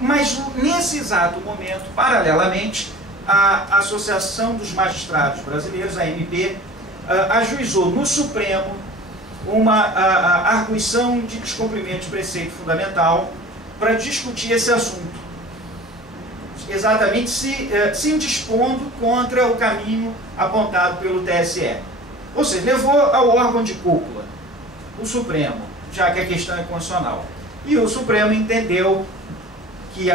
Mas nesse exato momento, paralelamente, a Associação dos Magistrados Brasileiros, a AMP, ajuizou no Supremo uma arguição de descumprimento de preceito fundamental para discutir esse assunto, exatamente se indispondo contra o caminho apontado pelo TSE. Ou seja, levou ao órgão de cúpula, o Supremo, já que a questão é constitucional. E o Supremo entendeu que,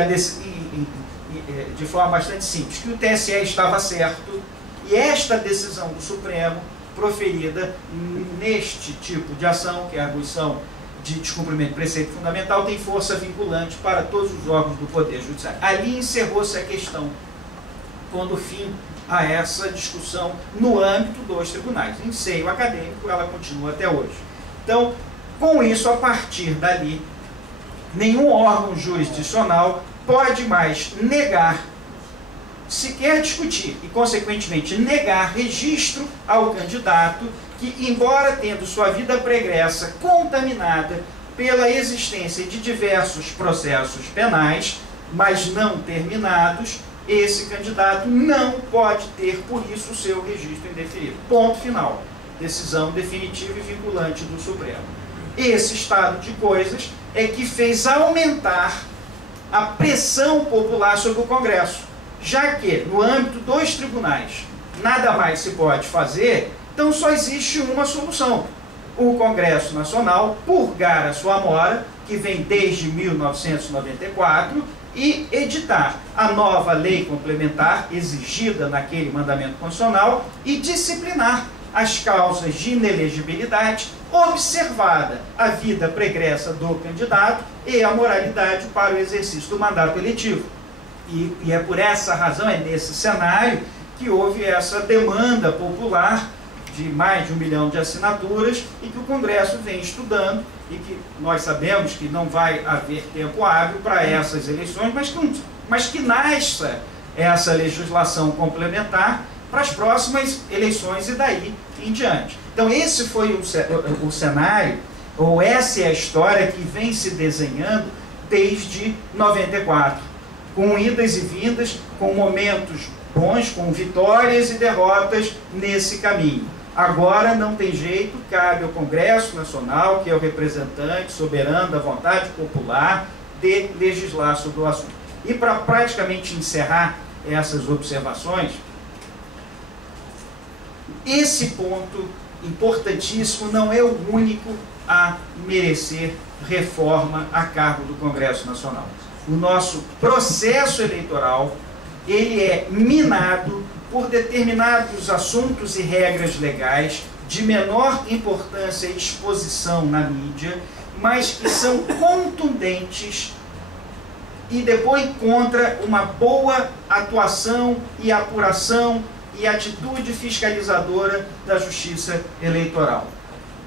de forma bastante simples, que o TSE estava certo, e esta decisão do Supremo, proferida neste tipo de ação, que é a arguição de descumprimento de preceito fundamental, tem força vinculante para todos os órgãos do Poder Judiciário. Ali encerrou-se a questão, pondo fim a essa discussão no âmbito dos tribunais. Em seio acadêmico, ela continua até hoje. Então, com isso, a partir dali, nenhum órgão jurisdicional pode mais negar, sequer discutir e, consequentemente, negar registro ao candidato que, embora tendo sua vida pregressa contaminada pela existência de diversos processos penais, mas não terminados, esse candidato não pode ter, por isso, o seu registro indeferido. Ponto final. Decisão definitiva e vinculante do Supremo. Esse estado de coisas é que fez aumentar a pressão popular sobre o Congresso, já que, no âmbito dos tribunais, nada mais se pode fazer, então só existe uma solução. O Congresso Nacional purgar a sua mora, que vem desde 1994, e editar a nova lei complementar exigida naquele mandamento constitucional e disciplinar as causas de inelegibilidade, observada a vida pregressa do candidato e a moralidade para o exercício do mandato eletivo. E é por essa razão, é nesse cenário, que houve essa demanda popular de mais de 1 milhão de assinaturas e que o Congresso vem estudando e que nós sabemos que não vai haver tempo hábil para essas eleições, mas que nasça essa legislação complementar para as próximas eleições e daí em diante. Então esse foi o cenário, ou essa é a história que vem se desenhando desde 94, com idas e vindas, com momentos bons, com vitórias e derrotas nesse caminho. Agora não tem jeito, cabe ao Congresso Nacional, que é o representante soberano da vontade popular, de legislar sobre o assunto. E para praticamente encerrar essas observações, esse ponto importantíssimo não é o único a merecer reforma a cargo do Congresso Nacional. O nosso processo eleitoral, ele é minado por determinados assuntos e regras legais de menor importância e exposição na mídia, mas que são contundentes e depois contra uma boa atuação e apuração e atitude fiscalizadora da Justiça Eleitoral.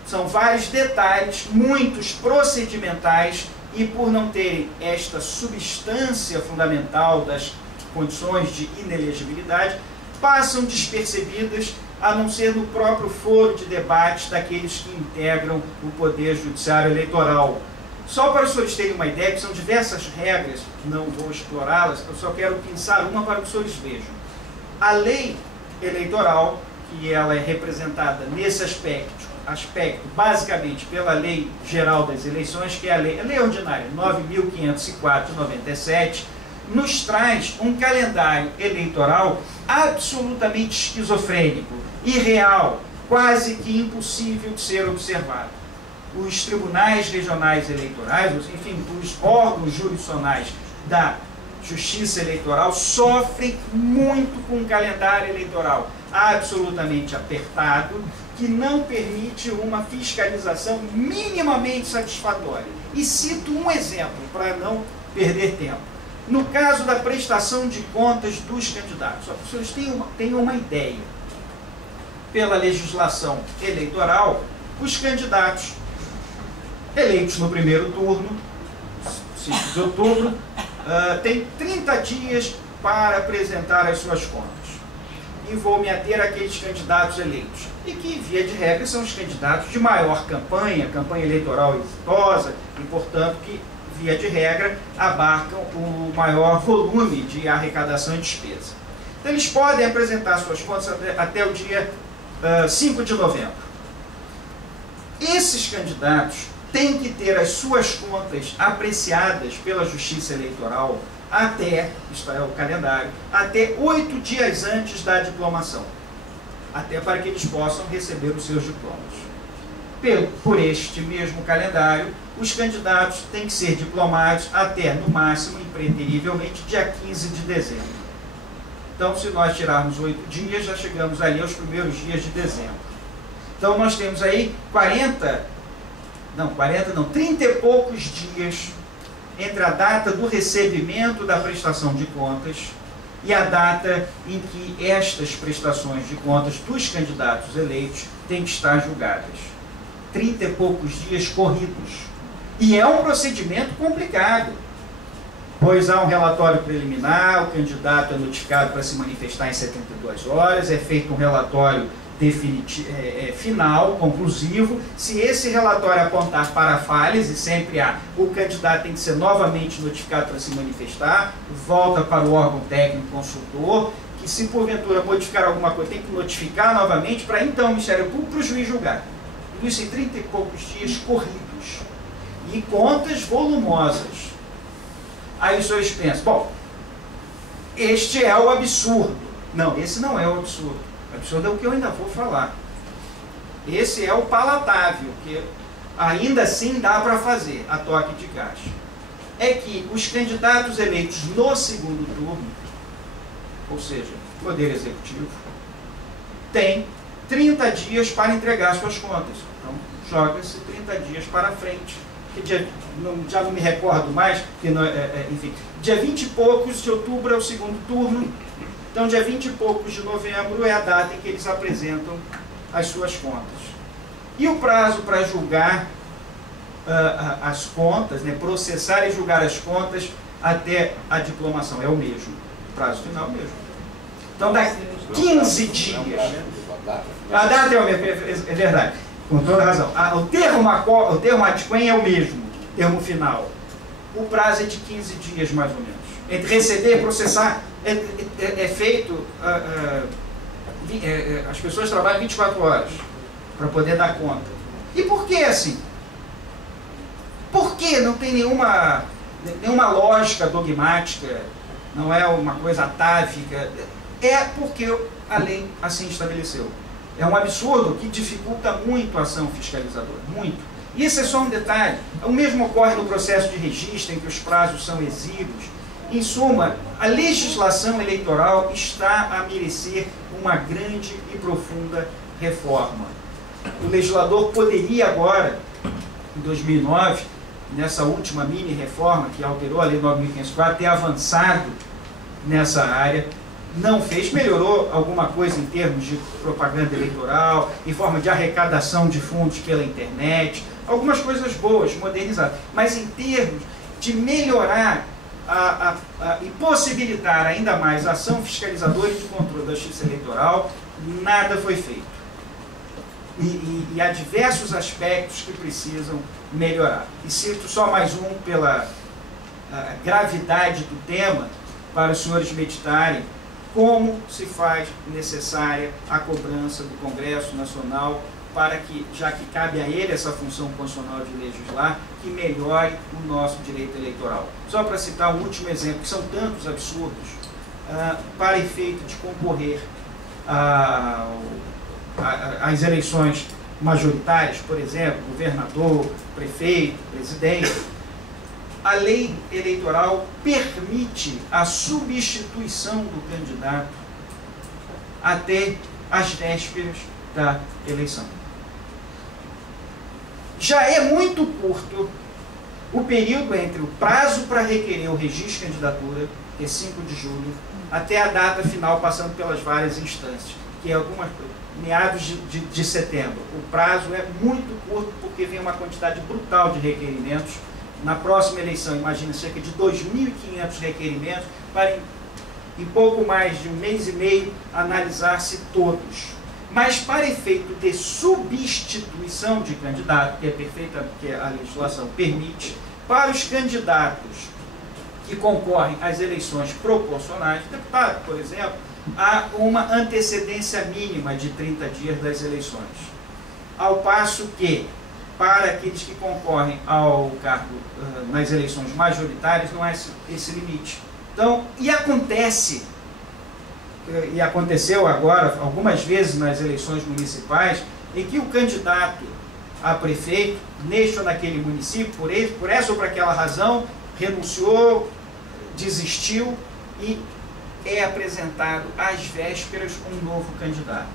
São vários detalhes, muitos procedimentais, e por não terem esta substância fundamental das condições de inelegibilidade, passam despercebidas, a não ser no próprio foro de debate daqueles que integram o Poder Judiciário Eleitoral. Só para os senhores terem uma ideia, que são diversas regras, não vou explorá-las, eu só quero pensar uma para que os senhores vejam. A lei eleitoral, que ela é representada nesse aspecto basicamente pela Lei Geral das Eleições, que é a lei ordinária 9.504/97, nos traz um calendário eleitoral absolutamente esquizofrênico, irreal, quase que impossível de ser observado. Os tribunais regionais eleitorais, enfim, os órgãos jurisdicionais da Justiça Eleitoral sofrem muito com um calendário eleitoral absolutamente apertado, que não permite uma fiscalização minimamente satisfatória. E cito um exemplo, para não perder tempo. No caso da prestação de contas dos candidatos, só para os senhores tenham uma ideia. Pela legislação eleitoral, os candidatos eleitos no primeiro turno, 5 de outubro, têm 30 dias para apresentar as suas contas. E vou me ater àqueles candidatos eleitos. E que, via de regra, são os candidatos de maior campanha eleitoral exitosa, e, portanto, que via de regra, abarcam o maior volume de arrecadação e despesa. Então, eles podem apresentar suas contas até o dia 5 de novembro. Esses candidatos têm que ter as suas contas apreciadas pela Justiça Eleitoral até, isto é o calendário, até 8 dias antes da diplomação, até para que eles possam receber os seus diplomas. Por este mesmo calendário, os candidatos têm que ser diplomados até, no máximo, impreterivelmente, dia 15 de dezembro. Então, se nós tirarmos 8 dias, já chegamos ali aos primeiros dias de dezembro. Então, nós temos aí 30 e poucos dias entre a data do recebimento da prestação de contas e a data em que estas prestações de contas dos candidatos eleitos têm que estar julgadas. 30 e poucos dias corridos. E é um procedimento complicado, pois há um relatório preliminar, o candidato é notificado para se manifestar em 72 horas, é feito um relatório final, conclusivo. Se esse relatório apontar para falhas, e sempre há, o candidato tem que ser novamente notificado para se manifestar, volta para o órgão técnico consultor, que se porventura modificar alguma coisa, tem que notificar novamente para então o Ministério Público para o juiz julgar. Isso em 30 e poucos dias corridos. E contas volumosas. Aí os senhores pensam, bom, este é o absurdo. Não, esse não é o absurdo. O absurdo é o que eu ainda vou falar. Esse é o palatável, que ainda assim dá para fazer a toque de caixa. É que os candidatos eleitos no segundo turno, ou seja, Poder Executivo, têm 30 dias para entregar suas contas. Então, joga-se 30 dias para frente. Que já não me recordo mais, que enfim, dia 20 e poucos de outubro é o segundo turno. Então, dia 20 e poucos de novembro é a data em que eles apresentam as suas contas. E o prazo para julgar as contas, né, processar e julgar as contas até a diplomação é o mesmo. O prazo final é o mesmo. Então, dá 15 dias. A data é o mesmo, é verdade, com toda razão. O termo adquem é o mesmo, termo final. O prazo é de 15 dias, mais ou menos. Entre receber e processar, é feito... as pessoas trabalham 24 horas para poder dar conta. E por que assim? Por que não tem nenhuma lógica dogmática, não é uma coisa atávica? É porque a lei assim estabeleceu. É um absurdo que dificulta muito a ação fiscalizadora, muito. E esse é só um detalhe. O mesmo ocorre no processo de registro, em que os prazos são exíguos. Em suma, a legislação eleitoral está a merecer uma grande e profunda reforma. O legislador poderia agora, em 2009, nessa última mini-reforma que alterou a Lei 9.504, ter avançado nessa área. Não fez, melhorou alguma coisa em termos de propaganda eleitoral, em forma de arrecadação de fundos pela internet, algumas coisas boas, modernizadas. Mas em termos de melhorar e possibilitar ainda mais a ação fiscalizadora e de controle da justiça eleitoral, nada foi feito. E há diversos aspectos que precisam melhorar. E cito só mais um pela gravidade do tema, para os senhores meditarem como se faz necessária a cobrança do Congresso Nacional para que, já que cabe a ele essa função constitucional de legislar, que melhore o nosso direito eleitoral. Só para citar um último exemplo, que são tantos absurdos, para efeito de concorrer às eleições majoritárias, por exemplo, governador, prefeito, presidente, a lei eleitoral permite a substituição do candidato até as vésperas da eleição. Já é muito curto o período entre o prazo para requerer o registro de candidatura, que é 5 de julho, até a data final, passando pelas várias instâncias, que é meados de setembro. O prazo é muito curto porque vem uma quantidade brutal de requerimentos. Na próxima eleição, imagina, cerca de 2.500 requerimentos para, em pouco mais de um mês e meio, analisar-se todos. Mas para efeito de substituição de candidato, que é perfeita, que a legislação permite, Para os candidatos que concorrem às eleições proporcionais, deputado, por exemplo, há uma antecedência mínima de 30 dias das eleições. Ao passo que, para aqueles que concorrem ao cargo nas eleições majoritárias, não há esse limite. Então, e aconteceu agora, algumas vezes nas eleições municipais, em que o candidato a prefeito, neste ou naquele município, por essa ou por aquela razão, renunciou, desistiu e é apresentado às vésperas um novo candidato.